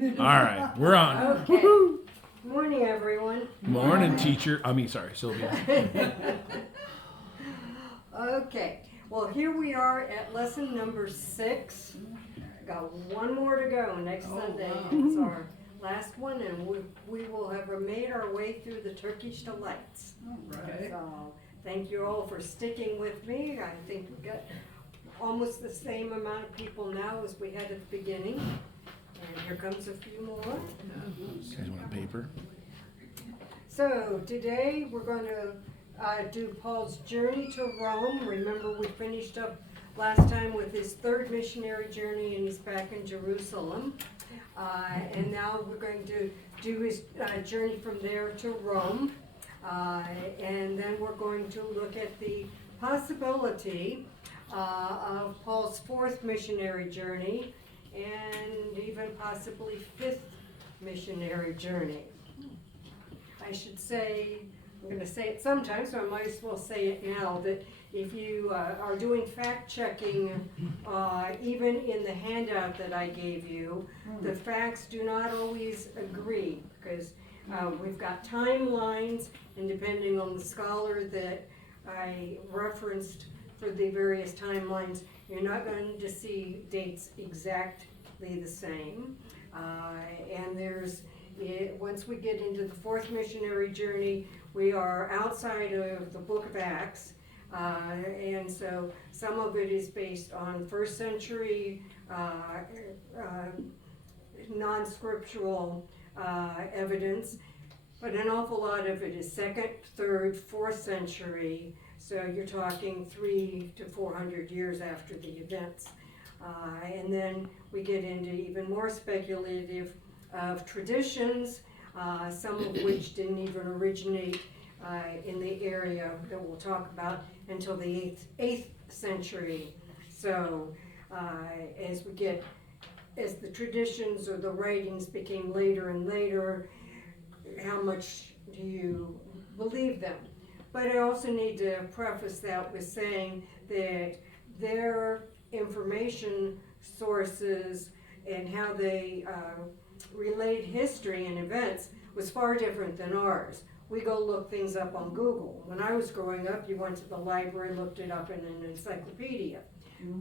All right, we're on. Okay. Morning, everyone. Morning, teacher. Sorry, Sylvia. Okay. Well, here we are at lesson number 6. Got one more to go next Sunday. Wow. It's our last one, and we will have made our way through the Turkish Delights. All right. So, thank you all for sticking with me. I think we got almost the same amount of people now as we had at the beginning. And here comes a few more. You guys want a paper? So today we're going to do Paul's journey to Rome. Remember, we finished up last time with his 3rd missionary journey, and he's back in Jerusalem. And now we're going to do his journey from there to Rome. And then we're going to look at the possibility of Paul's 4th missionary journey, and even possibly 5th missionary journey. I should say, I'm going to say it sometime, so I might as well say it now, that if you are doing fact-checking, even in the handout that I gave you, the facts do not always agree, because we've got timelines, and depending on the scholar that I referenced for the various timelines, you're not going to see dates exactly the same. And once we get into the 4th missionary journey, we are outside of the book of Acts. And so some of it is based on 1st century non-scriptural evidence, but an awful lot of it is 2nd, 3rd, 4th century. So you're talking 300 to 400 years after the events. And then we get into even more speculative of traditions, some of which didn't even originate in the area that we'll talk about until the 8th century. So as the traditions or the writings became later and later, how much do you believe them? But I also need to preface that with saying that their information sources and how they relate history and events was far different than ours. We go look things up on Google. When I was growing up, you went to the library, looked it up in an encyclopedia.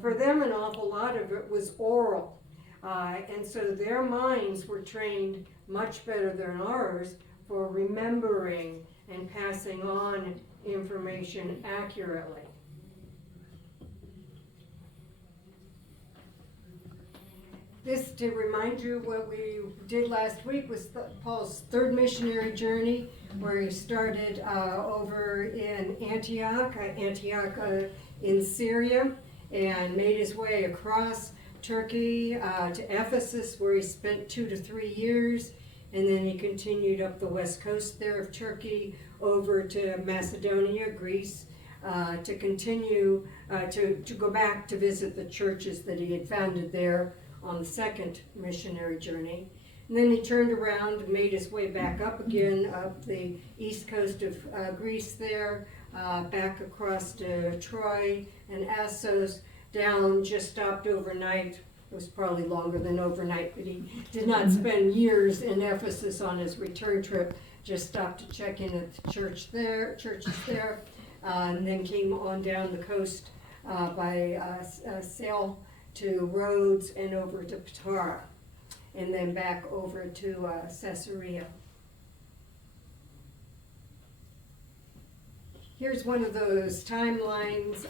For them, an awful lot of it was oral. And so their minds were trained much better than ours for remembering and passing on information accurately. This, to remind you, what we did last week was Paul's 3rd missionary journey, where he started over in Antioch in Syria, and made his way across Turkey to Ephesus, where he spent 2 to 3 years, and then he continued up the west coast there of Turkey over to Macedonia, Greece, to continue to go back to visit the churches that he had founded there on the 2nd missionary journey. And then he turned around and made his way back up again up the east coast of Greece there, back across to Troy and Assos, down, just stopped overnight. It was probably longer than overnight, but he did not spend years in Ephesus on his return trip, just stopped to check in at the churches there, and then came on down the coast by sail to Rhodes and over to Patara, and then back over to Caesarea. Here's one of those timelines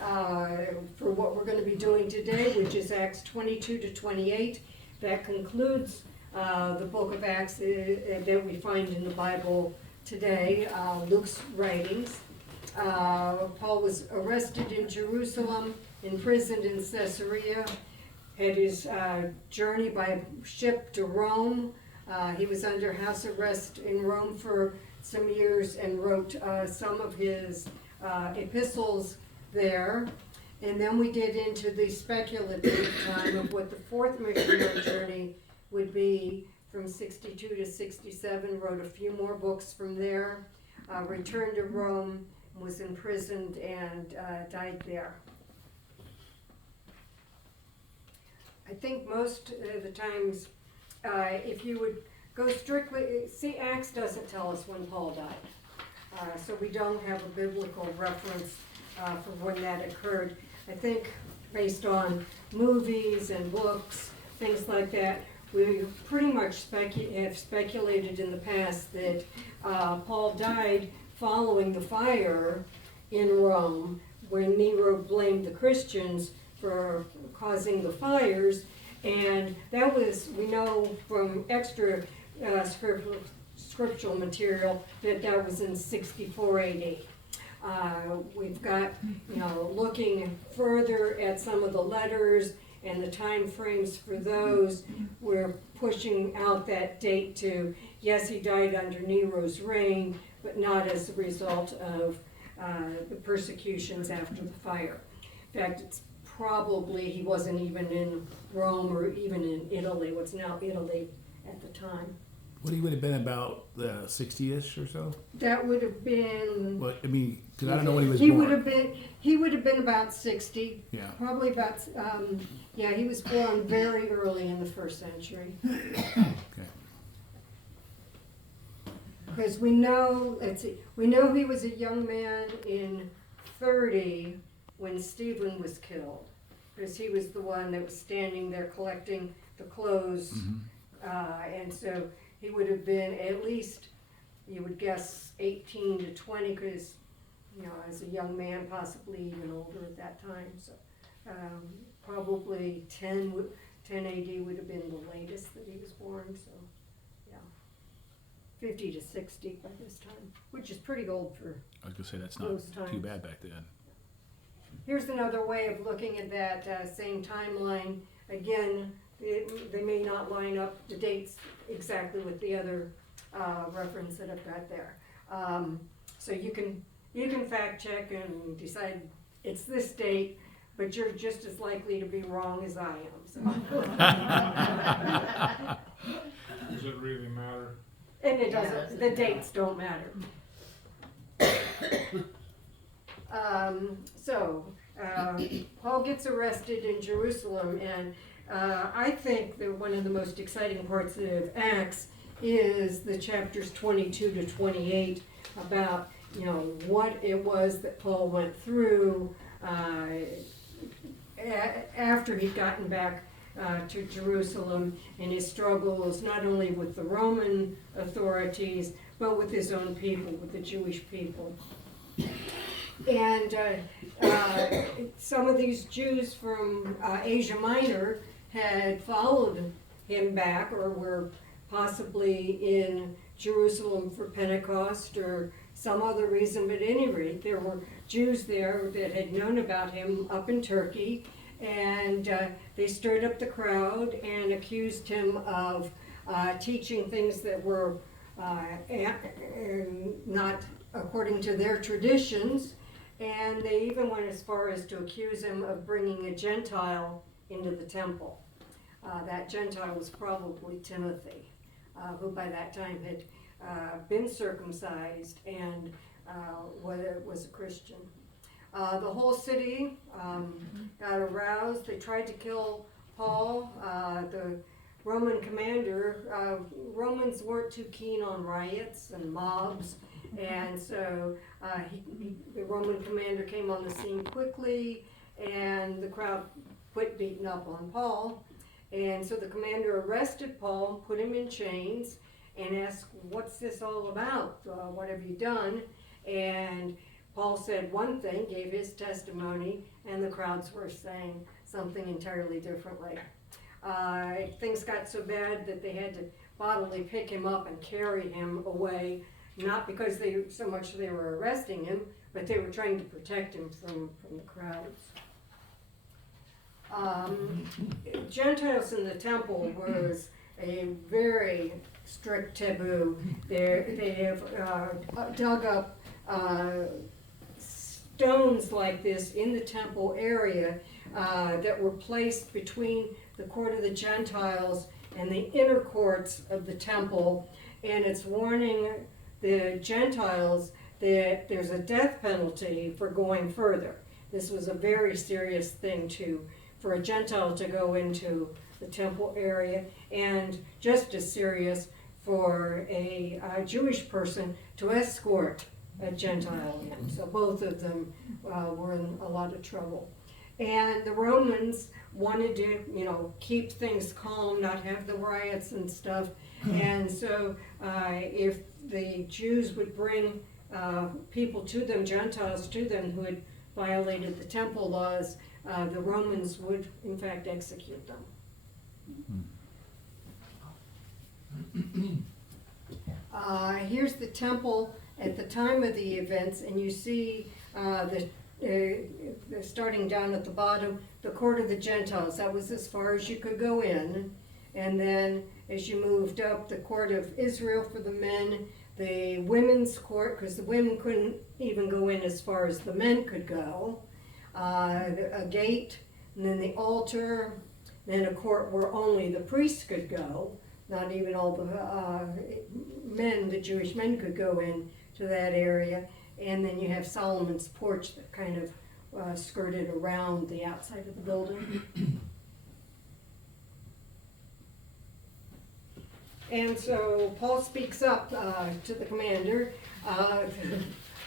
for what we're going to be doing today, which is Acts 22 to 28. That concludes the book of Acts that we find in the Bible today, Luke's writings. Paul was arrested in Jerusalem, imprisoned in Caesarea, had his journey by ship to Rome. He was under house arrest in Rome for some years and wrote some of his epistles there. And then we get into the speculative time of what the 4th missionary journey would be from 62 to 67, wrote a few more books from there, returned to Rome, was imprisoned, and died there. I think most of the times if you would go strictly, see, Acts doesn't tell us when Paul died. So we don't have a biblical reference for when that occurred. I think based on movies and books, things like that, we pretty much have speculated in the past that Paul died following the fire in Rome when Nero blamed the Christians for causing the fires. And that was, we know from extra scriptural material that was in 64 AD. We've got, looking further at some of the letters and the time frames for those, we're pushing out that date to, yes, he died under Nero's reign, but not as a result of the persecutions after the fire. In fact, it's probably he wasn't even in Rome or even in Italy, what's now Italy at the time. What he would have been about 60-ish or so? That would have been. What I mean, because I don't know when he was He born. would have been about 60. Yeah. Probably about. He was born very early in the first century. Okay. Because we know, we know he was a young man in 30 when Stephen was killed, because he was the one that was standing there collecting the clothes, and so he would have been at least, you would guess, 18 to 20, because, as a young man, possibly even older at that time. So probably 10 AD would have been the latest that he was born. So 50 to 60 by this time, which is pretty old for. I was gonna say that's those not too times. bad back then. Here's another way of looking at that same timeline. Again, they may not line up the dates exactly with the other reference that I've got there. So you can fact check and decide it's this date, but you're just as likely to be wrong as I am. So. Does it really matter? And it doesn't. The dates don't matter. Paul gets arrested in Jerusalem, and I think that one of the most exciting parts of Acts is the chapters 22 to 28 about what it was that Paul went through after he'd gotten back to Jerusalem, and his struggles not only with the Roman authorities but with his own people, with the Jewish people. And some of these Jews from Asia Minor had followed him back, or were possibly in Jerusalem for Pentecost or some other reason, but at any rate, there were Jews there that had known about him up in Turkey, and they stirred up the crowd and accused him of teaching things that were not according to their traditions, and they even went as far as to accuse him of bringing a Gentile into the temple. That Gentile was probably Timothy, who by that time had been circumcised and was a Christian. The whole city got aroused. They tried to kill Paul. The Roman commander, Romans weren't too keen on riots and mobs, and so the Roman commander came on the scene quickly, and the crowd quit beating up on Paul. And so the commander arrested Paul, put him in chains, and asked, "What's this all about? What have you done?" And Paul said one thing, gave his testimony, and the crowds were saying something entirely differently. Things got so bad that they had to bodily pick him up and carry him away, not because they were arresting him, but they were trying to protect him from the crowds. Gentiles in the temple was a very strict taboo. They have dug up stones like this in the temple area that were placed between the court of the Gentiles and the inner courts of the temple, and it's warning the Gentiles that there's a death penalty for going further. This was a very serious thing for a Gentile to go into the temple area, and just as serious for a Jewish person to escort a Gentile in. So both of them were in a lot of trouble. And the Romans wanted to, keep things calm, not have the riots and stuff. And so if the Jews would bring people to them, Gentiles to them, who had violated the temple laws, the Romans would, in fact, execute them. Here's the temple at the time of the events, and you see starting down at the bottom, the court of the Gentiles. That was as far as you could go in. And then as you moved up, the court of Israel for the men, the women's court, because the women couldn't even go in as far as the men could go, a gate, and then the altar, then a court where only the priests could go, not even all the men, the Jewish men could go in to that area. And then you have Solomon's porch that kind of skirted around the outside of the building. And so Paul speaks up to the commander,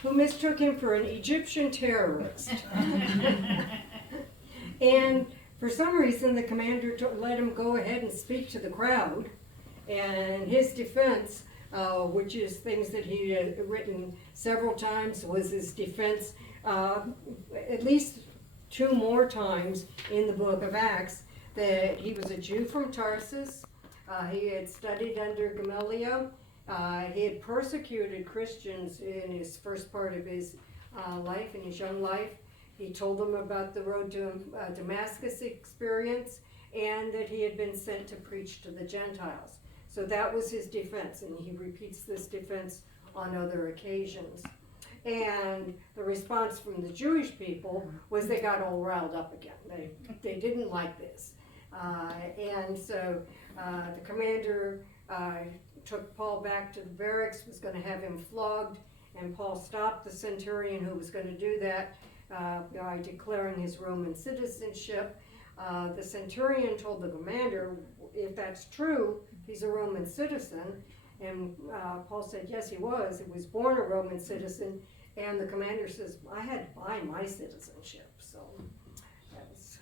who mistook him for an Egyptian terrorist. And for some reason, the commander let him go ahead and speak to the crowd. And his defense, which is things that he had written several times, was his defense at least 2 more times in the book of Acts, that he was a Jew from Tarsus. He had studied under Gamaliel. He had persecuted Christians in his first part of his life, in his young life. He told them about the road to Damascus experience, and that he had been sent to preach to the Gentiles. So that was his defense, and he repeats this defense on other occasions. And the response from the Jewish people was they got all riled up again. They didn't like this. And so the commander took Paul back to the barracks, was going to have him flogged, and Paul stopped the centurion who was going to do that by declaring his Roman citizenship. The centurion told the commander, if that's true, he's a Roman citizen. And Paul said, yes, he was. He was born a Roman citizen. And the commander says, I had to buy my citizenship. So that was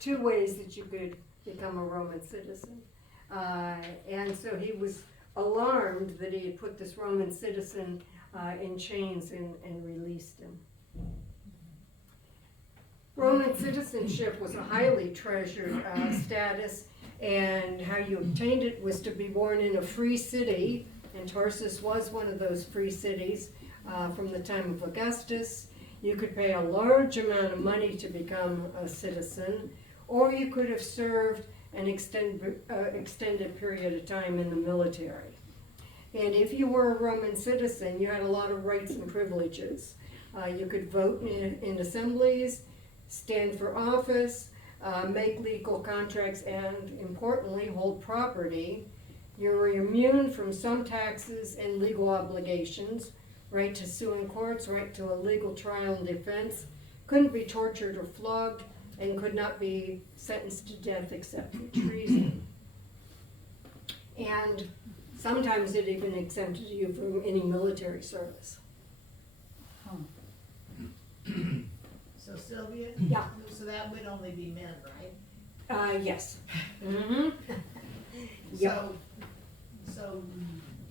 2 ways that you could become a Roman citizen. And so he was alarmed that he had put this Roman citizen in chains and released him. Roman citizenship was a highly treasured status, and how you obtained it was to be born in a free city, and Tarsus was one of those free cities from the time of Augustus. You could pay a large amount of money to become a citizen, or you could have served an extended period of time in the military. And if you were a Roman citizen, you had a lot of rights and privileges. You could vote in assemblies, stand for office, make legal contracts, and importantly, hold property. You were immune from some taxes and legal obligations, right to sue in courts, right to a legal trial and defense, couldn't be tortured or flogged, and could not be sentenced to death except for treason. And sometimes it even exempted you from any military service. So Sylvia? Yeah. So that would only be men, right? Yes. Mm-hmm. Yep. So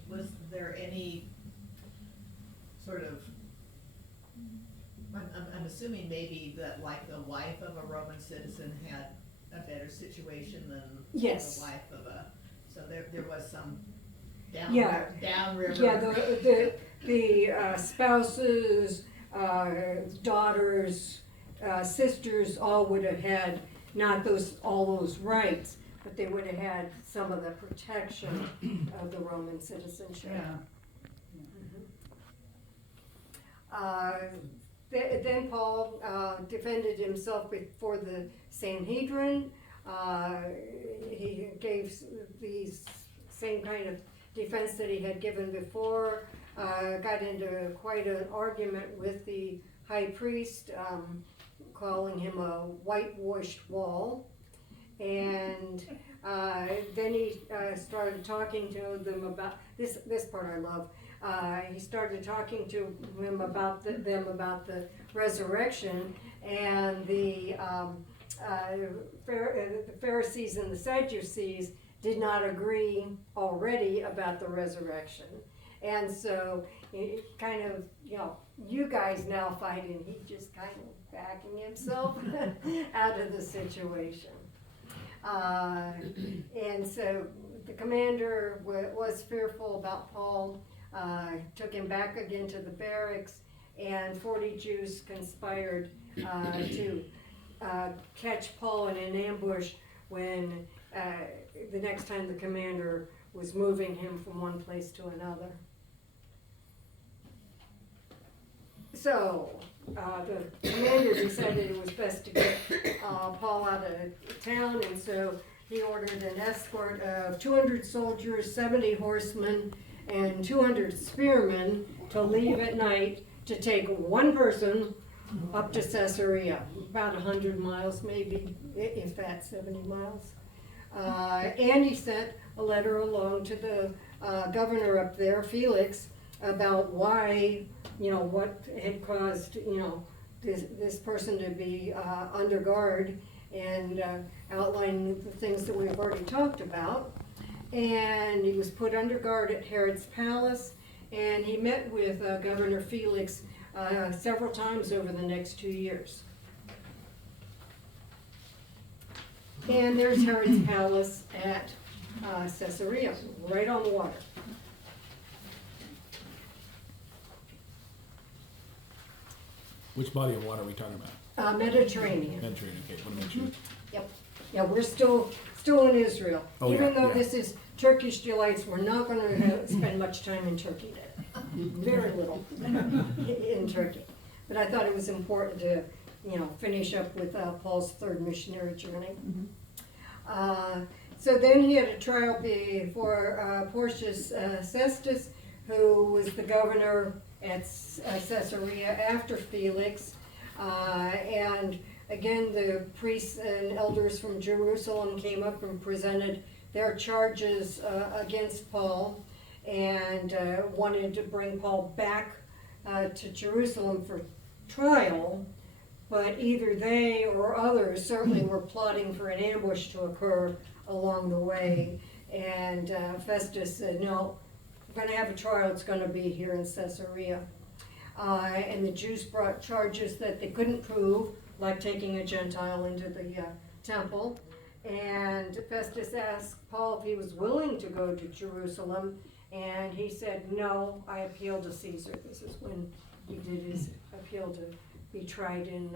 was there any sort of, I'm assuming maybe that like the wife of a Roman citizen had a better situation than Yes. the wife of a, so there was some Yeah. downriver. Yeah, the spouses, daughters, sisters all would have had not all those rights, but they would have had some of the protection of the Roman citizenship. Yeah. Then Paul defended himself before the Sanhedrin. He gave the same kind of defense that he had given before. Got into quite an argument with the high priest, calling him a whitewashed wall. And then he started talking to them about this part I love. He started talking to them about the resurrection, and the Pharisees and the Sadducees did not agree already about the resurrection. And so, it kind of, you guys now fight, and he just kind of backing himself out of the situation. And so the commander was fearful about Paul, took him back again to the barracks, and 40 Jews conspired to catch Paul in an ambush when the next time the commander was moving him from one place to another. So the commander decided it was best to get Paul out of town, and so he ordered an escort of 200 soldiers, 70 horsemen, and 200 spearmen to leave at night to take one person up to Caesarea, about 100 miles maybe, if that's 70 miles. And he sent a letter along to the governor up there, Felix, about why, what had caused, this person to be under guard, and outlining the things that we've already talked about. And he was put under guard at Herod's palace, and he met with Governor Felix several times over the next 2 years. And there's Herod's palace at Caesarea, right on the water. Which body of water are we talking about? Mediterranean. Mediterranean, okay, want to make sure. Yep. Yeah, we're still in Israel. Oh, Even yeah, though yeah. this is Turkish Delights, we're not going to spend much time in Turkey today. Very little in Turkey. But I thought it was important to, finish up with Paul's third missionary journey. So then he had a trial before Porcius Festus, who was the governor at Caesarea after Felix. And again, the priests and elders from Jerusalem came up and presented their charges against Paul, and wanted to bring Paul back to Jerusalem for trial. But either they or others certainly were plotting for an ambush to occur along the way. And Festus said, no, if we're going to have a trial, it's going to be here in Caesarea. And the Jews brought charges that they couldn't prove, like taking a Gentile into the temple. And Festus asked Paul if he was willing to go to Jerusalem, and he said, no, I appeal to Caesar. This is when he did his appeal to be tried in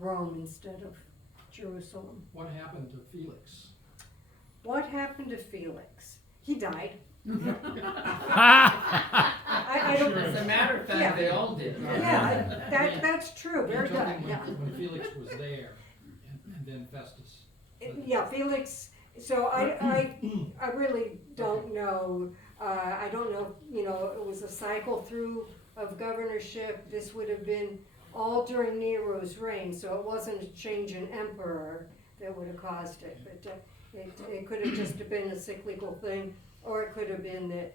Rome instead of Jerusalem. What happened to Felix? What happened to Felix? He died. I don't. As a matter of fact, Yeah. they all did. Yeah, that's true. You're Very good. talking Yeah. when Felix was there, and then Festus. Yeah, Felix. So I really don't know. I don't know. It was a cycle through of governorship. This would have been all during Nero's reign, so it wasn't a change in emperor that would have caused it. But it could have just been a cyclical thing, or it could have been that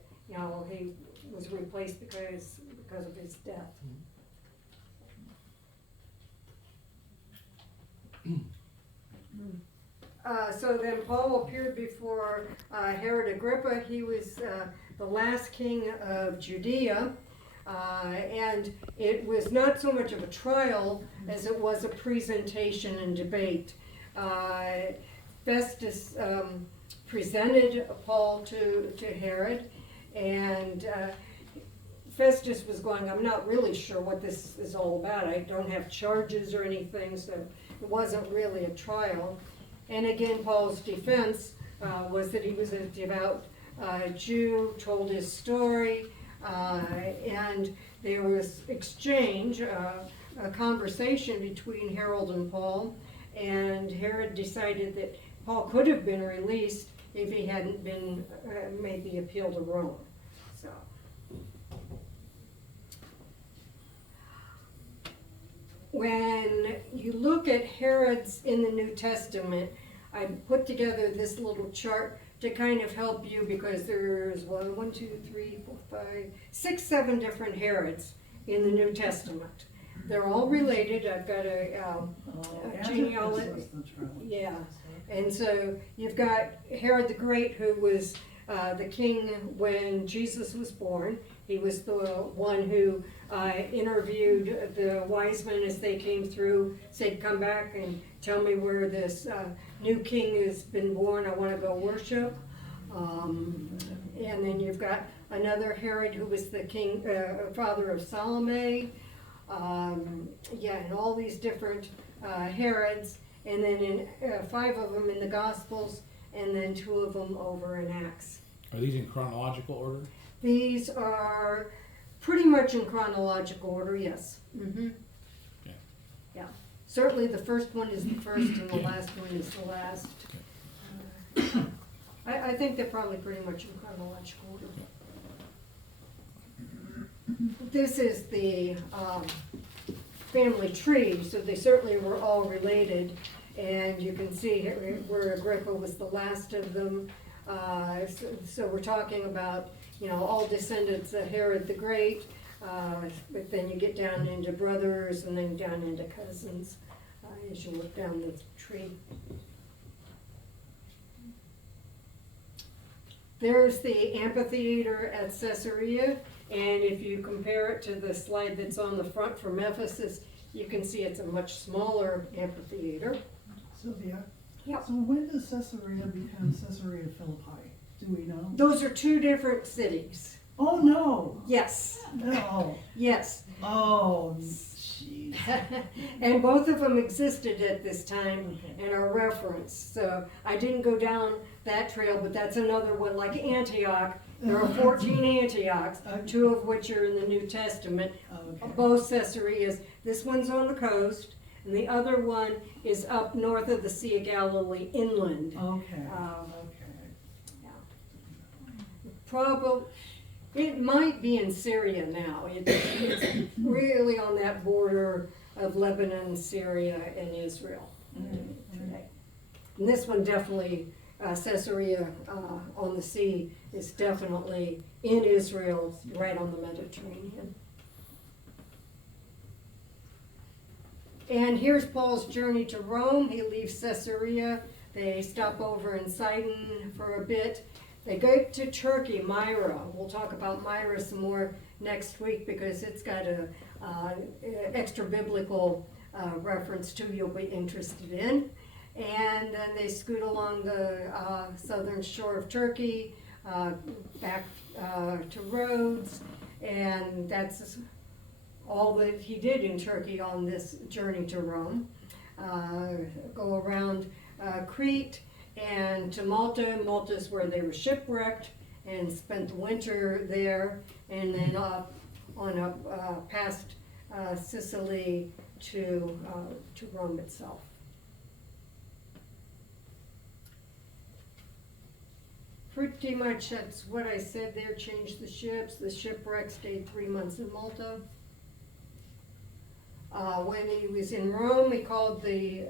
he was replaced because of his death. So then Paul appeared before Herod Agrippa. He was the last king of Judea, and it was not so much of a trial as it was a presentation and debate. Festus presented Paul to Herod, and Festus was going, I'm not really sure what this is all about. I don't have charges or anything, so it wasn't really a trial. And again, Paul's defense was that he was a devout Jew, told his story, and there was exchange, a conversation between Herod and Paul, and Herod decided that Paul could have been released if he hadn't been made the appeal to Rome. So. When you look at Herod's in the New Testament, I put together this little chart to kind of help you because there's 1, 2, 3, 4, 5, 6, 7 different Herods in the New Testament. They're all related. I've got a genealogy. Yeah, and so you've got Herod the Great, who was the king when Jesus was born. He was the one who interviewed the wise men as they came through, said, come back and tell me where this new king has been born. I want to go worship. And then you've got another Herod who was the king, father of Salome. And all these different Herods, and then in 5 of them in the Gospels, and then 2 of them over in Acts. Are these in chronological order? These are pretty much in chronological order, yes. Mm-hmm. Yeah. Yeah. Certainly the first one is the first and the last one is the last. I think they're probably pretty much in chronological order. This is the family tree, so they certainly were all related. And you can see here where Agrippa was the last of them. So we're talking about, all descendants of Herod the Great, but then you get down into brothers and then down into cousins as you look down the tree. There's the amphitheater at Caesarea, and if you compare it to the slide that's on the front from Ephesus, you can see it's a much smaller amphitheater. Sylvia? Yep. So when does Caesarea become Caesarea Philippi? Do we know? Those are 2 different cities. Oh, no. Yes, No. yes. Oh, jeez. And both of them existed at this time Okay. and are referenced. So I didn't go down that trail, but that's another one, like Antioch. There are 14 Antiochs, Okay. 2 of which are in the New Testament. Okay. Both Caesareas. This one's on the coast, and the other one is up north of the Sea of Galilee, inland. Okay. Um, Okay. Probably, it might be in Syria now. It's really on that border of Lebanon, Syria, and Israel today. And this one definitely, Caesarea on the sea, is definitely in Israel, right on the Mediterranean. And here's Paul's journey to Rome. He leaves Caesarea. They stop over in Sidon for a bit. They go to Turkey, Myra. We'll talk about Myra some more next week because it's got a extra biblical reference too you'll be interested in. And then they scoot along the southern shore of Turkey, back to Rhodes, and that's all that he did in Turkey on this journey to Rome. Go around Crete and to Malta. Malta's where they were shipwrecked and spent the winter there, and then up past Sicily to Rome itself. Pretty much that's what I said there. Changed the ships. The shipwreck stayed 3 months in Malta. When he was in Rome, he called the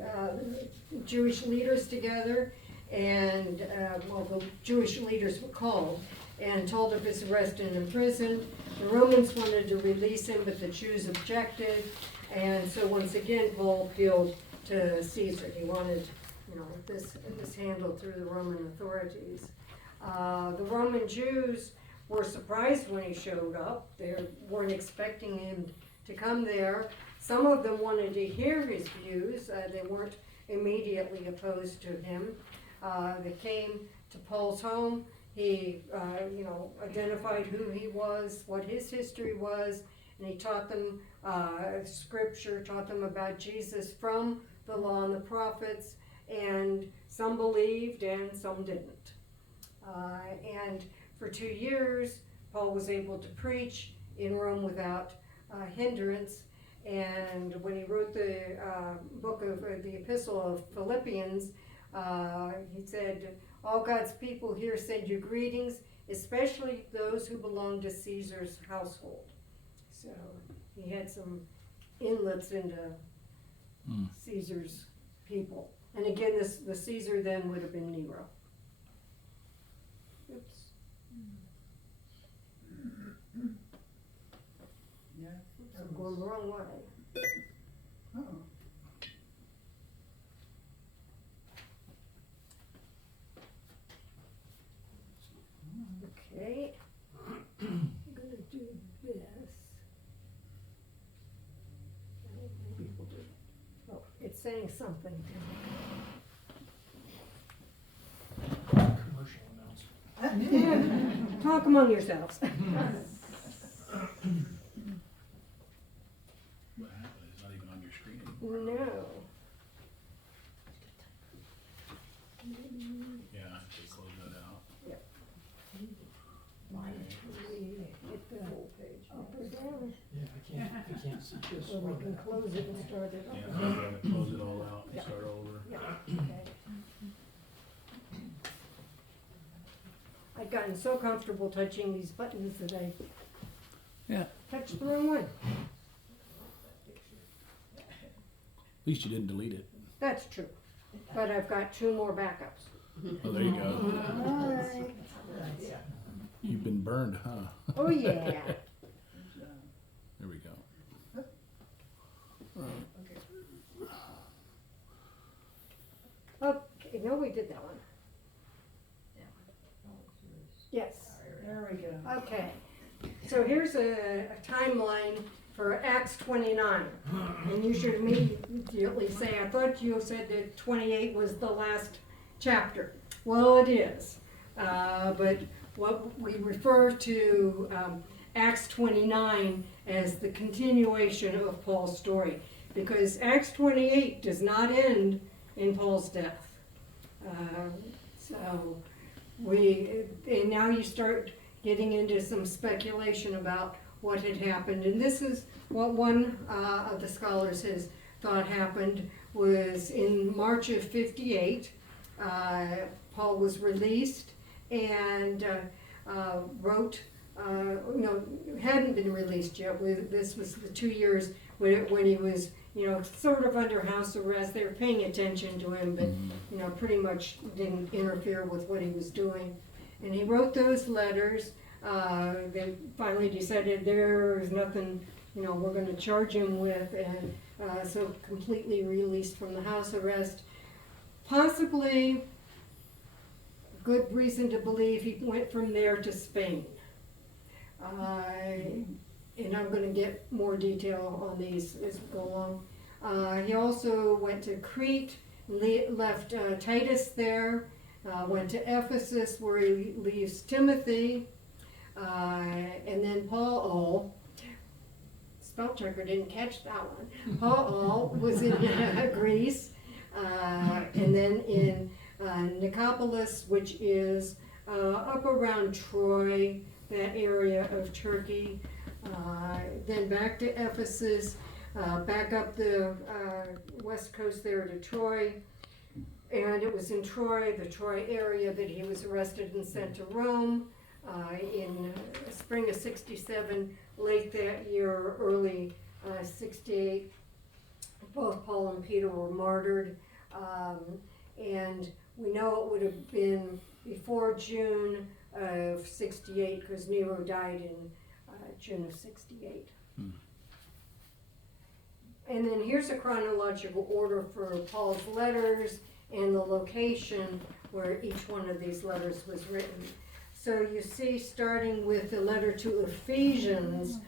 Jewish leaders together, and the Jewish leaders were called and told of his arrest and imprisonment. The Romans wanted to release him, but the Jews objected, and so once again Paul appealed to Caesar. He wanted, this handled through the Roman authorities. The Roman Jews were surprised when he showed up. They weren't expecting him to come there. Some of them wanted to hear his views. They weren't immediately opposed to him. They came to Paul's home. He, identified who he was, what his history was, and he taught them scripture, taught them about Jesus from the law and the prophets, and some believed and some didn't. And for 2 years, Paul was able to preach in Rome without hindrance. And when he wrote the book of the Epistle of Philippians, he said, "All God's people here send you greetings, especially those who belong to Caesar's household." So he had some inlets into Caesar's people. And again, the Caesar then would have been Nero. Oops. Yeah. I'm going the wrong way. Oh. Okay. I'm gonna do this. Maybe we'll do it. Oh, it's saying something. Commercial announcement. Talk among yourselves. What happened? It's not even on your screen anymore. No. Yeah, just close that out. Why don't we hit the whole page up or down? Yeah, I can't see this. Or we can close it and start it Yeah, over. I'm gonna close it all out and Yeah. start over. Yeah, okay. I'd gotten so comfortable touching these buttons that I Yeah. touched the wrong one. At least you didn't delete it. That's true. But I've got 2 more backups. Oh, there you go. Alright. You've been burned, huh? Oh, yeah. There we go. Okay, no, we did that one. Yes. There we go. Okay, so here's a timeline for Acts 29. And you should immediately say, I thought you said that 28 was the last chapter. Well, it is. But what we refer to Acts 29 as the continuation of Paul's story. Because Acts 28 does not end in Paul's death. And now you start getting into some speculation about what had happened. And this is what one of the scholars has thought happened was in March of 58, Paul was released and wrote, hadn't been released yet. This was the 2 years when he was, sort of under house arrest. They were paying attention to him, but, pretty much didn't interfere with what he was doing. And he wrote those letters. They finally decided there is nothing, we're going to charge him with, and so completely released from the house arrest. Possibly good reason to believe he went from there to Spain. And I'm going to get more detail on these as we go along. He also went to Crete, left Titus there, went to Ephesus where he leaves Timothy, and then Paul, spell checker didn't catch that one. Paul was in Greece, and then in Nicopolis, which is up around Troy, that area of Turkey. Then back to Ephesus, back up the west coast there to Troy. And it was in Troy, the Troy area, that he was arrested and sent to Rome in spring of 67, late that year, early 68. Both Paul and Peter were martyred. And we know it would have been before June of 68 because Nero died in June of 68. And then here's a chronological order for Paul's letters and the location where each one of these letters was written. So you see, starting with the letter to Ephesians,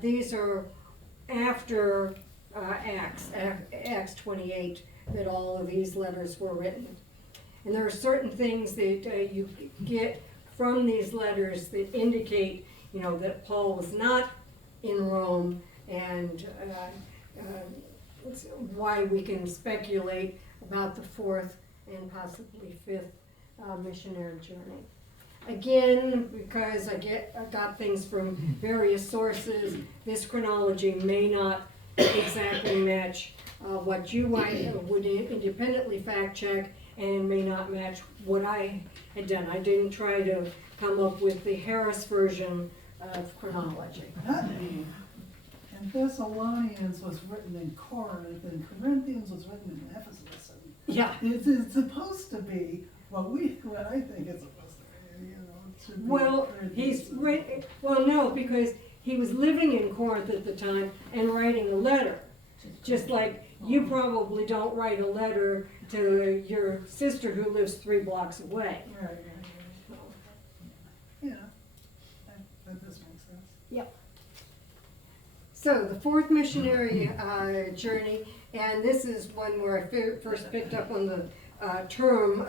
these are after Acts 28 that all of these letters were written. And there are certain things that you get from these letters that indicate, that Paul was not in Rome, and it's why we can speculate about the 4th and possibly 5th missionary journey. Again, because I got things from various sources, this chronology may not exactly match what you would independently fact check, and may not match what I had done. I didn't try to come up with the Harris version of chronology. Not me. And Thessalonians was written in Corinth, and Corinthians was written in Ephesus. And Yeah. it's supposed to be what I think it's supposed to be, you know, it should be. Well, well, no, because he was living in Corinth at the time and writing a letter. Just like you probably don't write a letter to your sister who lives 3 blocks away. Right. Yeah, that does make sense. So the 4th missionary journey, and this is one where I first picked up on the term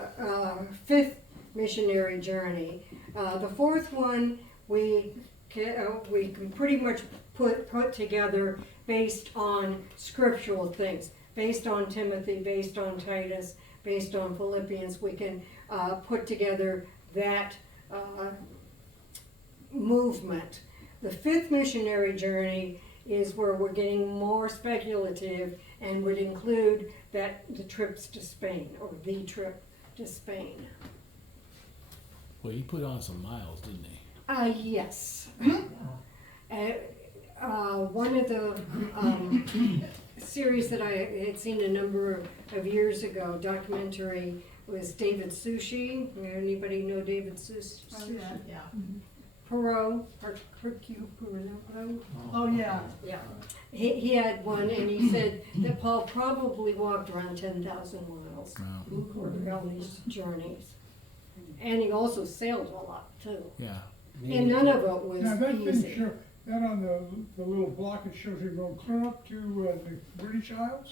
5th missionary journey. The 4th one we can pretty much put together based on scriptural things, based on Timothy, based on Titus, based on Philippians. We can put together that movement. The 5th missionary journey is where we're getting more speculative and would include the trips to Spain, or the trip to Spain. Well, he put on some miles, didn't he? Yes. One of the series that I had seen a number of years ago, documentary, was David Sushi. Anybody know David Sushi? Oh, yeah. Yeah. Perot, Hercule Poirot. Oh, yeah. Yeah. He had one, and he said that Paul probably walked around 10,000 miles Wow. for all these journeys. And he also sailed a lot, too. Yeah. And none of it was Now, that easy. thing show, that on the little block, it shows you going clear up to the British Isles?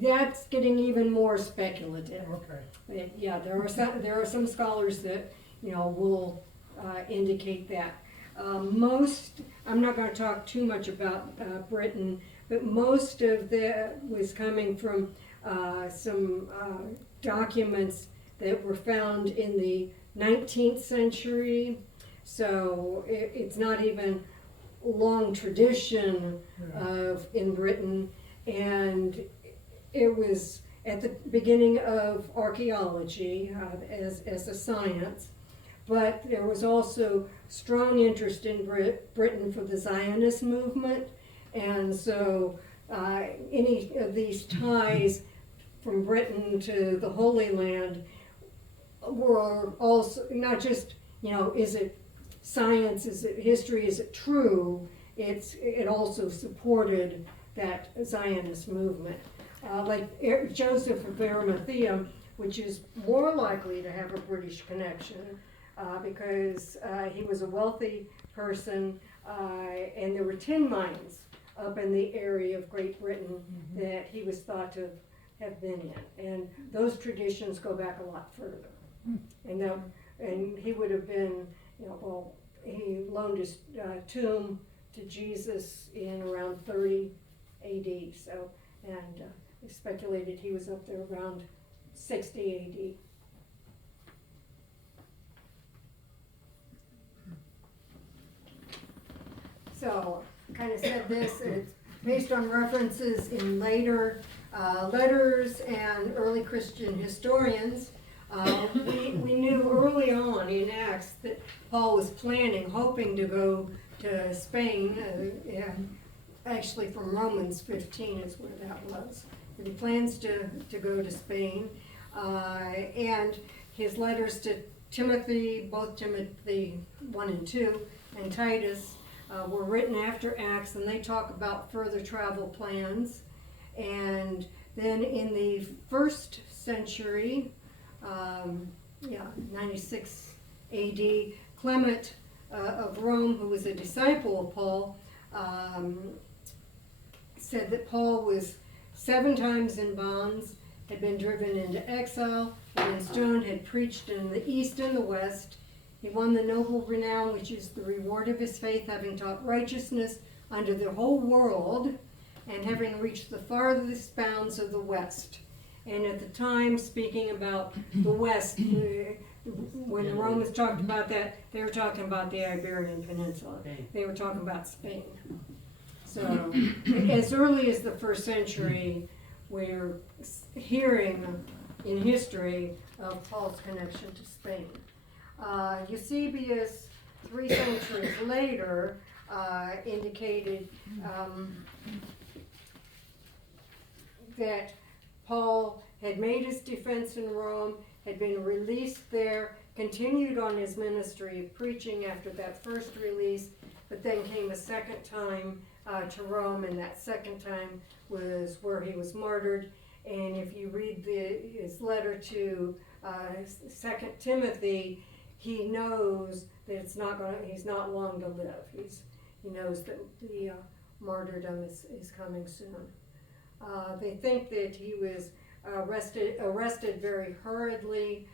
That's getting even more speculative. Okay. Yeah, there are some scholars that, will indicate that. I'm not going to talk too much about Britain, but most of that was coming from some documents that were found in the 19th century. So it's not even long tradition in Britain, and it was at the beginning of archaeology as a science. But there was also strong interest in Britain for the Zionist movement, and so any of these ties from Britain to the Holy Land were also not just, is it science, is it history, is it true? It also supported that Zionist movement. Like Joseph of Arimathea, which is more likely to have a British connection, because he was a wealthy person, and there were tin mines up in the area of Great Britain that he was thought to have been in. And those traditions go back a lot further. And he would have been, he loaned his tomb to Jesus in around 30 AD. So, and it's speculated he was up there around 60 AD. So, kind of said this, it's based on references in later letters and early Christian historians. We knew early on in Acts that Paul was hoping to go to Spain, and actually from Romans 15 is where that was. But he plans to go to Spain, and his letters to Timothy, both Timothy 1 and 2, and Titus, were written after Acts, and they talk about further travel plans. And then in the 1st century, 96 AD, Clement of Rome, who was a disciple of Paul, said that Paul was 7 times in bonds, had been driven into exile, had been stoned, had preached in the East and the West. He won the noble renown, which is the reward of his faith, having taught righteousness unto the whole world, and having reached the farthest bounds of the West. And at the time, speaking about the West, when the Romans talked about that, they were talking about the Iberian Peninsula. They were talking about Spain. So, as early as the 1st century, we're hearing in history of Paul's connection to Spain. Eusebius, 3 centuries later, indicated that Paul had made his defense in Rome, had been released there, continued on his ministry of preaching after that first release, but then came a second time to Rome, and that second time was where he was martyred. And if you read his letter to 2 Timothy, he knows that he's not long to live. He knows that the martyrdom is coming soon. They think that he was arrested very hurriedly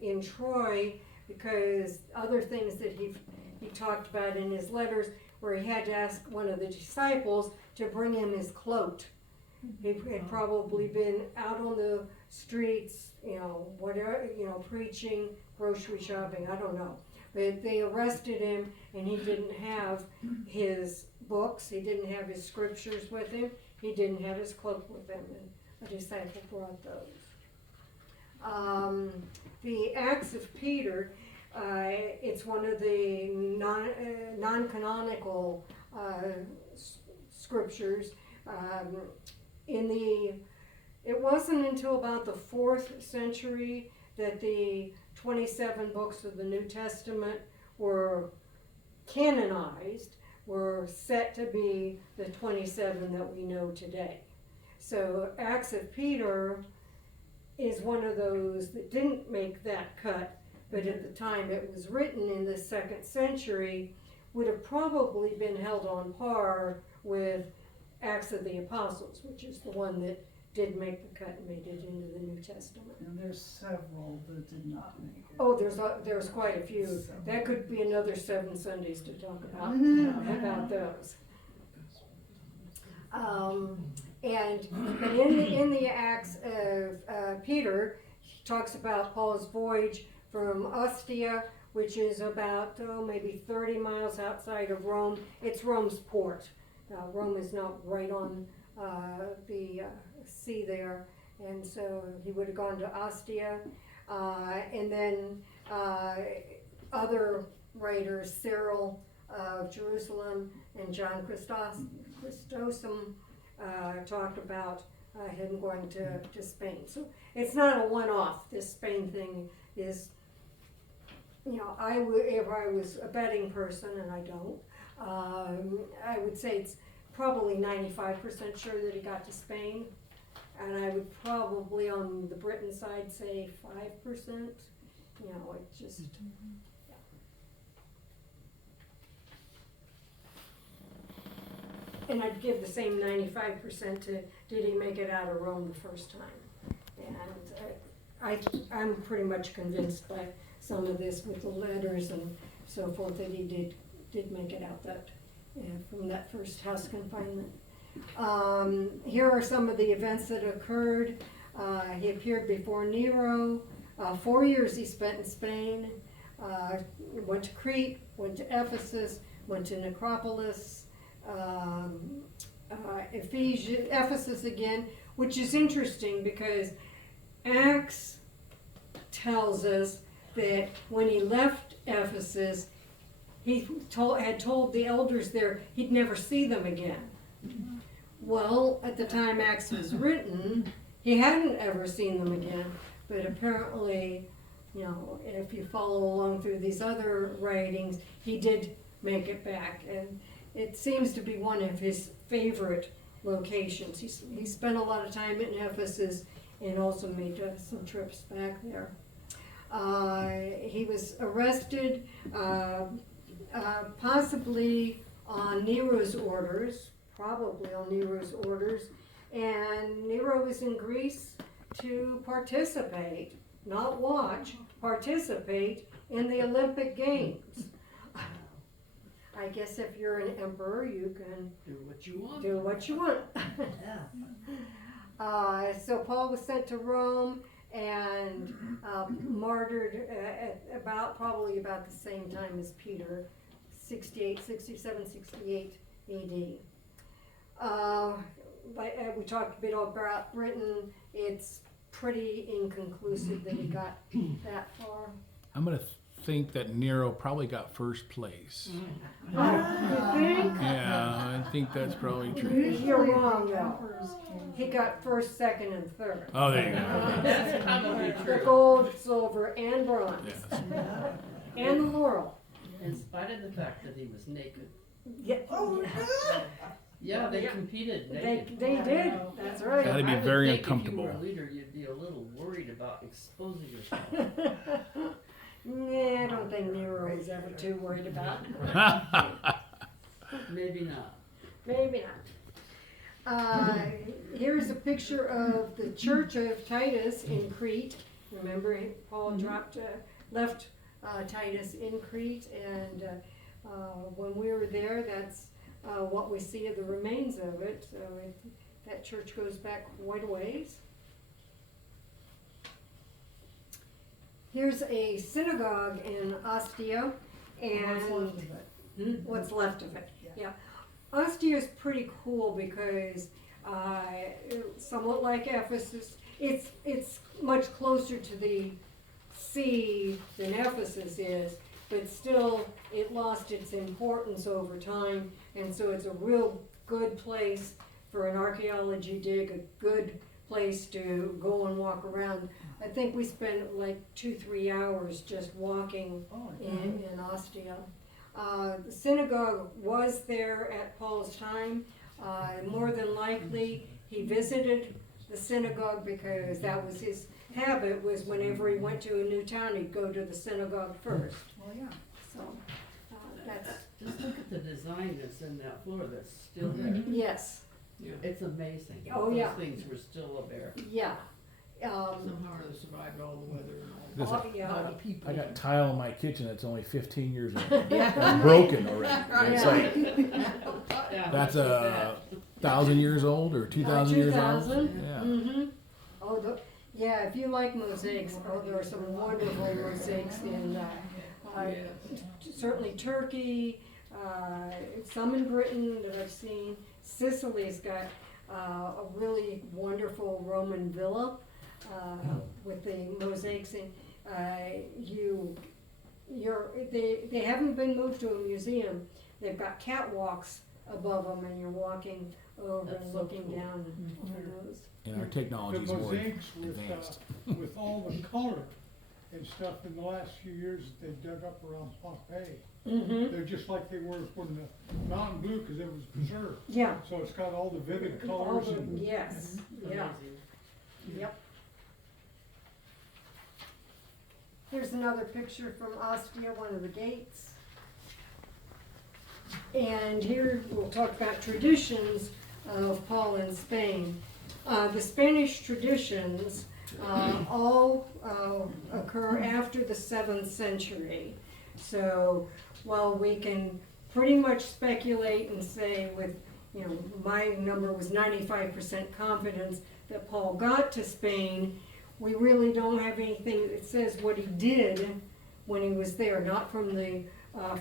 in Troy, because other things that he talked about in his letters, where he had to ask one of the disciples to bring him his cloak. He had probably been out on the streets, whatever, preaching, grocery shopping, I don't know. But they arrested him, and he didn't have his books, he didn't have his scriptures with him, he didn't have his cloak with him, and a disciple brought those. The Acts of Peter, it's one of the non-canonical scriptures. It wasn't until about the 4th century that the 27 books of the New Testament were canonized, were set to be the 27 that we know today. So Acts of Peter is one of those that didn't make that cut, but at the time it was written in the 2nd century, would have probably been held on par with Acts of the Apostles, which is the one that did make the cut and made it into the New Testament. And there's several that did not make it. Oh, there's quite a few. That could be another 7 Sundays to talk about those. But in the Acts of Peter, he talks about Paul's voyage from Ostia, which is about maybe 30 miles outside of Rome. It's Rome's port. Rome is not right on the sea there, and so he would have gone to Ostia, and then other writers, Cyril of Jerusalem and John Chrysostom, talked about him going to Spain. So it's not a one-off. This Spain thing is, if I was a betting person, and I don't, I would say it's probably 95% sure that he got to Spain, and I would probably on the Britain side say 5%. It just. And I'd give the same 95% to did he make it out of Rome the first time. And I'm pretty much convinced by some of this with the letters and so forth that he did make it out from that first house confinement. Here are some of the events that occurred. He appeared before Nero. 4 years he spent in Spain. Went to Crete, went to Ephesus, went to Necropolis, Ephesus again, which is interesting because Acts tells us that when he left Ephesus, he had told the elders there he'd never see them again. Well, at the time Acts was written, he hadn't ever seen them again, but apparently, if you follow along through these other writings, he did make it back, and it seems to be one of his favorite locations. He spent a lot of time in Ephesus and also made some trips back there. He was arrested, possibly on Nero's orders, and Nero was in Greece to participate, not watch, participate in the Olympic Games. I guess if you're an emperor, you can Do what you want. So Paul was sent to Rome and martyred probably about the same time as Peter, 67, 68 AD. We talked a bit about Britain. It's pretty inconclusive that he got that far. I'm going to think that Nero probably got first place. You think? Yeah, I think that's probably true. You're wrong, The though. emperors came. He got first, second, and third. Oh, there you go. That's probably The true. gold, silver, and bronze, Yes. and the laurel. In spite of the fact that he was naked. Yeah, Yeah, they competed they naked. did. That's right. That'd be I would very think uncomfortable. If you were a leader, you'd be a little worried about exposing yourself. Nah, I don't think Nero was ever too worried about it. Maybe not. Maybe not. Here's a picture of the Church of Titus in Crete. Remember, Paul left Titus in Crete, and when we were there, that's what we see of the remains of it. So that church goes back quite a ways. Here's a synagogue in Ostia, What's and left of it. what's left of it. Yeah. Yeah. Ostia is pretty cool because somewhat like Ephesus, it's much closer to the sea than Ephesus is, but still it lost its importance over time, and so it's a real good place for an archaeology dig, a good place to go and walk around. I think we spent like 2-3 hours just walking Oh, in Ostia. The synagogue was there at Paul's time. More than likely, he visited the synagogue because that was his habit, was whenever he went to a new town, he'd go to the synagogue first. well, yeah. So, that's, Just look at the design that's in that floor that's still there. yes, It's amazing. Oh, Those yeah. things were still there. yeah. Somehow they survived all the weather and This- all Yeah. the people. I got tile in my kitchen that's only 15 years old. It's broken already. It's like, Yeah, that's look a at 1,000 years old or 2,000 years old. 2000. Yeah. Mm-hmm. Oh, yeah, if you like mosaics, there are some wonderful mosaics in certainly Turkey, some in Britain that I've seen. Sicily's got a really wonderful Roman villa with the mosaics in. They haven't been moved to a museum. They've got catwalks above them, and you're walking over That's and so looking cool. down over those. And our The technology is more mosaics advanced. with all the color and stuff in the last few years that they've dug up around Pompeii. Mm-hmm. They're just like they were when the mountain blue, because it was preserved. Yeah. So it's got all the vivid All colors the- and yes. Yeah. amazing. Yep. Here's another picture from Ostia, one of the gates. And here we'll talk about traditions of Paul in Spain. The Spanish traditions all occur after the 7th century. So while we can pretty much speculate and say with, my number was 95% confidence that Paul got to Spain, we really don't have anything that says what he did when he was there, not from the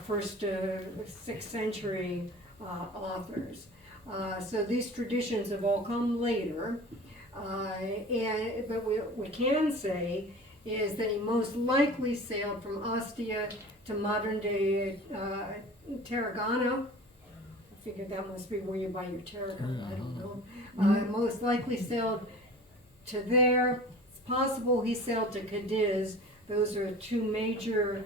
first 6th century authors. So these traditions have all come later, but we can say is that he most likely sailed from Ostia to modern day Tarragona. I figured that must be where you buy your tarragon, I don't know. Most likely sailed to there. It's possible he sailed to Cadiz. Those are two major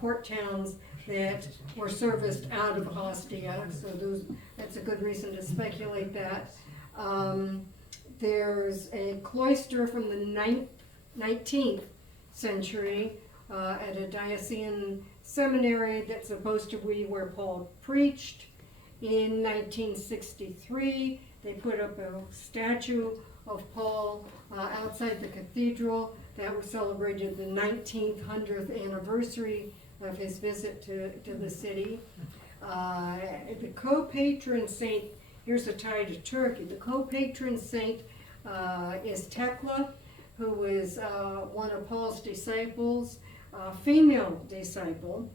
port towns that were serviced out of Ostia, so that's a good reason to speculate that. There's a cloister from the 19th century at a diocesan seminary that's supposed to be where Paul preached. In 1963, they put up a statue of Paul outside the cathedral that was celebrated the 1900th anniversary of his visit to the city. The co-patron saint, here's a tie to Turkey, the co-patron saint is Tekla, who was one of Paul's disciples, female disciple,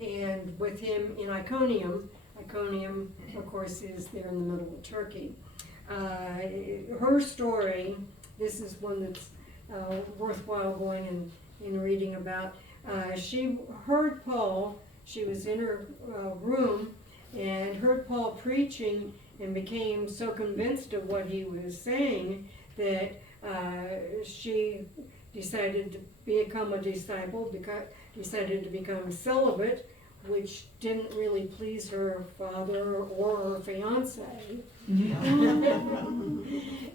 and with him in Iconium. Iconium, of course, is there in the middle of Turkey. Her story, this is one that's worthwhile going in reading about. She heard Paul, she was in her room, and heard Paul preaching and became so convinced of what he was saying that she decided to become a disciple, decided to become celibate, which didn't really please her father or her fiance.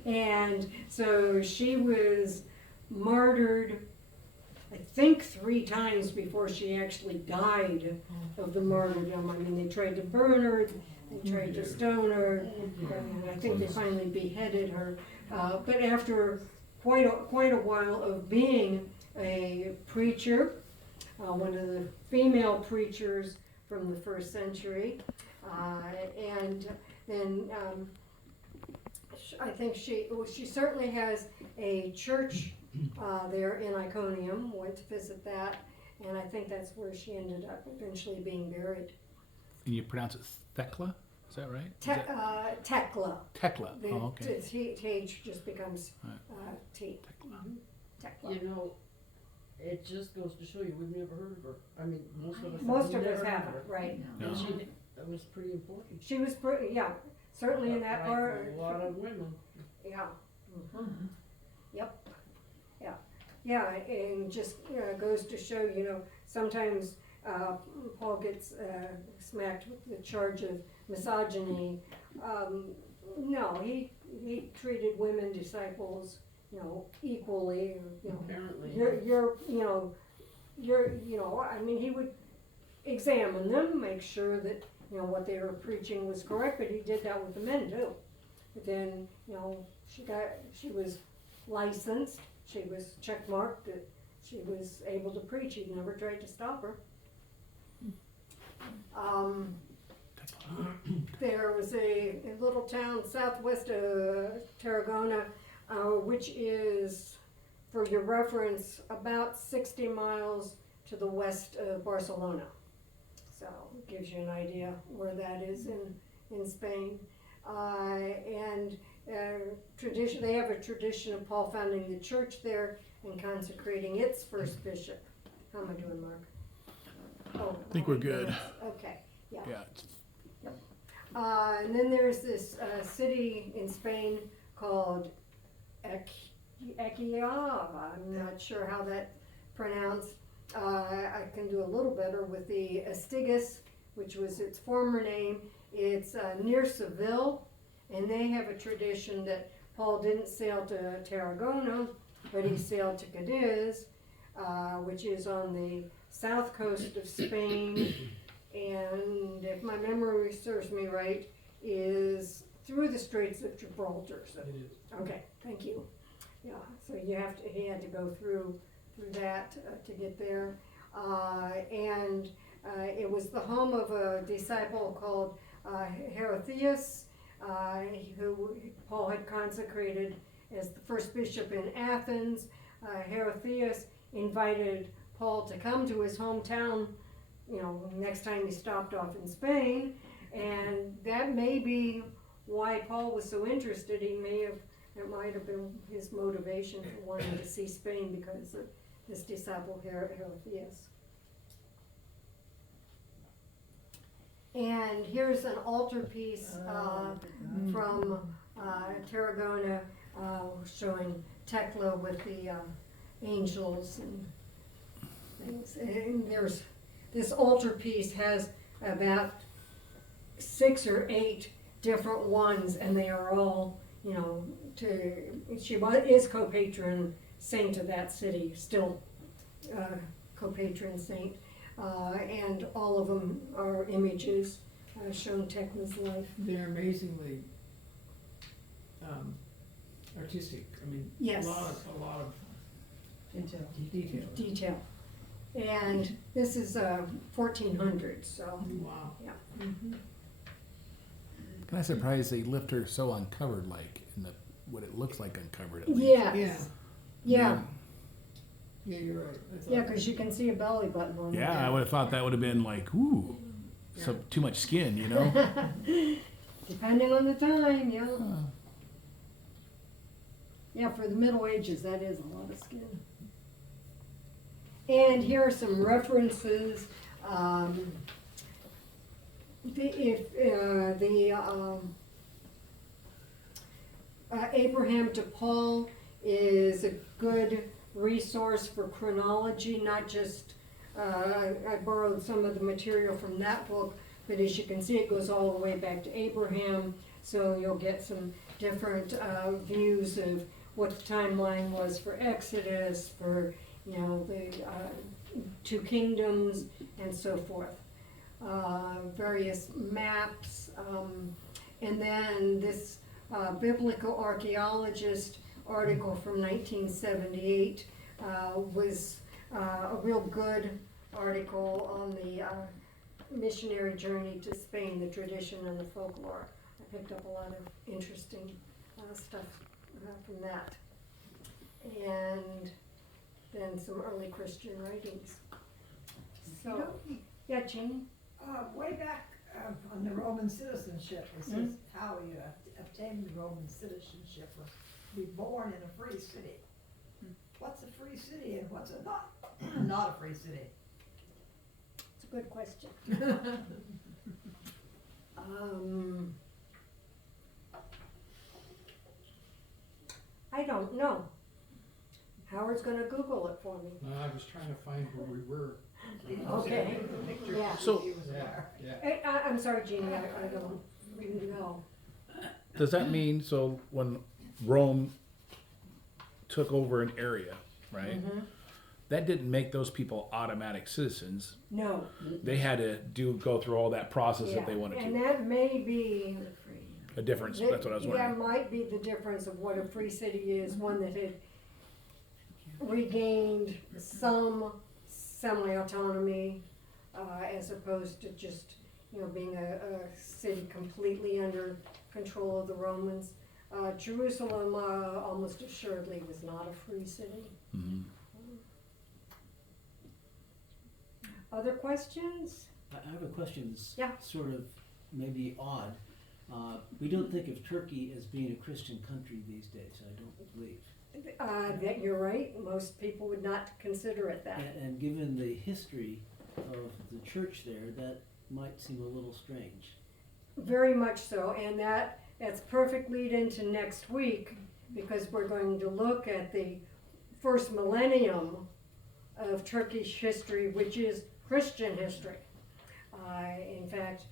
And so she was martyred, I think 3 times before she actually died of the martyrdom. I mean, they tried to burn her, they tried to stone her, and I think they finally beheaded her. But after quite a while of being a preacher, one of the female preachers from the 1st century, and then I think she certainly has a church there in Iconium. Went to visit that, and I think that's where she ended up eventually being buried. And you pronounce it Thekla? Is that right? Tekla. Tekla. The Oh, okay. H just becomes T. Tekla. Tekla. You know, it just goes to show you, we've never heard of her. I mean, most of us Most have of us never heard haven't, her. right? No. And that was pretty important. She was pretty, yeah, certainly in that Like part. a lot of women. Yeah. Mhm. Yep. Yeah. Yeah, and just goes to show, you know, sometimes Paul gets smacked with the charge of misogyny. No, he treated women disciples, you know, equally. You know, Apparently. I mean, he would examine them, make sure that, you know, what they were preaching was correct, but he did that with the men too. But then, you know, she was licensed, she was checkmarked that she was able to preach. He never tried to stop her. There was a little town southwest of Tarragona, which is, for your reference, about 60 miles to the west of Barcelona. So it gives you an idea where that is in Spain. And tradition, they have a tradition of Paul founding the church there and consecrating its first bishop. How am I doing, Mark? Oh, I think we're good. Okay, yeah. Yeah. And then there's this city in Spain called Ecija. I'm not sure how that's pronounced. I can do a little better with the Astigas, which was its former name. It's near Seville, and they have a tradition that Paul didn't sail to Tarragona, but he sailed to Cadiz, which is on the south coast of Spain, and if my memory serves me right, is through the Straits of Gibraltar. So, It is. okay, thank you. Yeah, so he had to go through that to get there, and it was the home of a disciple called Herodias, who Paul had consecrated as the first bishop in Athens. Herodias invited Paul to come to his hometown, you know, next time he stopped off in Spain, and that may be why Paul was so interested. It might have been his motivation for wanting to see Spain, because of this disciple Herodias. And here's an altarpiece from Tarragona, showing Tekla with the angels and things. And there's this altarpiece has about 6 or 8 different ones, and they are all, you know, she is co-patron saint of that city, still co-patron saint. And all of them are images showing Tekla's life. They're amazingly artistic. I mean, Yes. a lot of Detail. Detail. And this is 1400, so wow. yeah. Kind of surprised they lift her so uncovered, like in the what it looks like uncovered at least. Yes. Yeah. Yeah, you're right. I thought- Yeah, because you can see a belly button on Yeah, I would have thought that would have been like, ooh, so too much skin, you know? Depending on the time, yeah. Yeah, for the Middle Ages, that is a lot of skin. And here are some references. Abraham to Paul is a good resource for chronology, not just, I borrowed some of the material from that book, but as you can see, it goes all the way back to Abraham, so you'll get some different views of what the timeline was for Exodus, for, you know, the two kingdoms, and so forth. Various maps, and then this biblical archaeologist article from 1978 was a real good article on the missionary journey to Spain, the tradition and the folklore. I picked up a lot of interesting stuff from that. And then some early Christian writings. So, yeah, Jean? Way back on the Roman citizenship, it says how you obtained the Roman citizenship was be born in a free city. What's a free city and what's a not a free city? It's a good question. I don't know. Howard's gonna Google it for me. I was trying to find where we were. Okay, yeah. So, I'm sorry, Jeannie, I don't really know. does that mean, so when Rome took over an area, right? Mhm. That didn't make those people automatic citizens. No. They had to go through all that process Yeah, if they wanted and to. that may be, A difference, that's what I was that wondering. might be the difference of what a free city is, one that had regained some semi-autonomy, as opposed to just, you know, being a city completely under control of the Romans. Jerusalem almost assuredly was not a free city. Mhm. Other questions? I have a question that's Yeah. sort of maybe odd. We don't think of Turkey as being a Christian country these days, I don't believe. That you're right, most people would not consider it that. And given the history of the church there, that might seem a little strange. Very much so, and that's perfect lead into next week, because we're going to look at the first millennium of Turkish history, which is Christian history. In fact,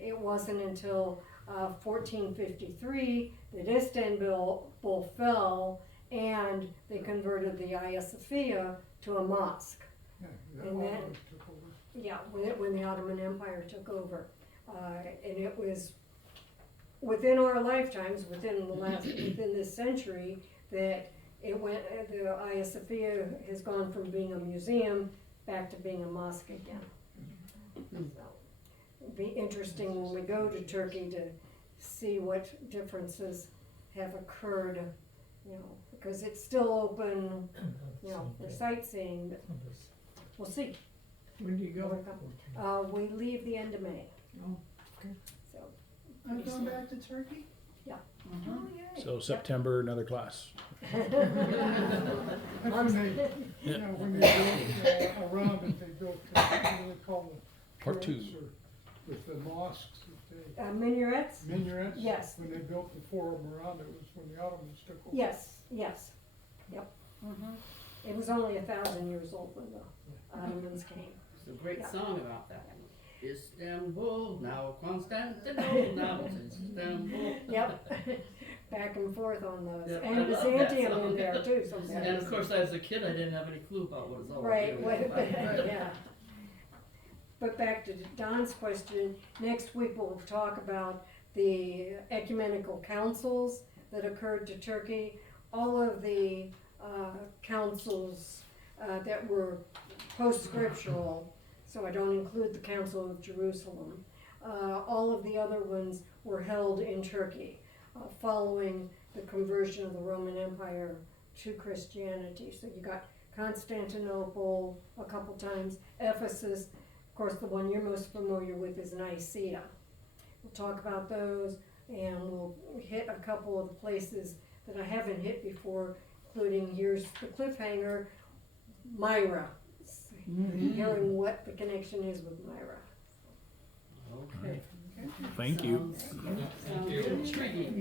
it wasn't until 1453 that Istanbul fell and they converted the Hagia Sophia to a mosque. Yeah, the And then- Ottomans took over. Yeah, when the Ottoman Empire took over. And it was within our lifetimes, within this century, that the Hagia Sophia has gone from being a museum back to being a mosque again. So, it'd be interesting when we go to Turkey to see what differences have occurred, you know, because it's still open, you know, for sightseeing, but we'll see. When do you go? We leave the end of May, Oh, okay. so. Are you going back to Turkey? Yeah. Oh, yay. So September, another class. That's when they, you know, when they built around it, they built, what do they call the Part two. turrets or with the mosques that they, Minarets? minarets? Yes. When they built the four of them around it was when the Ottomans took over. Yes, yep. It was only 1,000 years old when the Ottomans came. There's a great Yeah. song about that. Istanbul, now Constantinople, now Istanbul. Yep, back and forth on those, Yeah, and I love that Byzantium song. in there too sometimes. And of course, as a kid, I didn't have any clue about what it's all about. Right, yeah. But back to Don's question, next week we'll talk about the ecumenical councils that occurred to Turkey, all of the councils that were post-scriptural, so I don't include the Council of Jerusalem. All of the other ones were held in Turkey, following the conversion of the Roman Empire to Christianity. So you got Constantinople a couple times, Ephesus, of course the one you're most familiar with is Nicaea. We'll talk about those, and we'll hit a couple of the places that I haven't hit before, including, here's the cliffhanger, Myra, hearing what the connection is with Myra. Okay. Thank you. Sounds intriguing.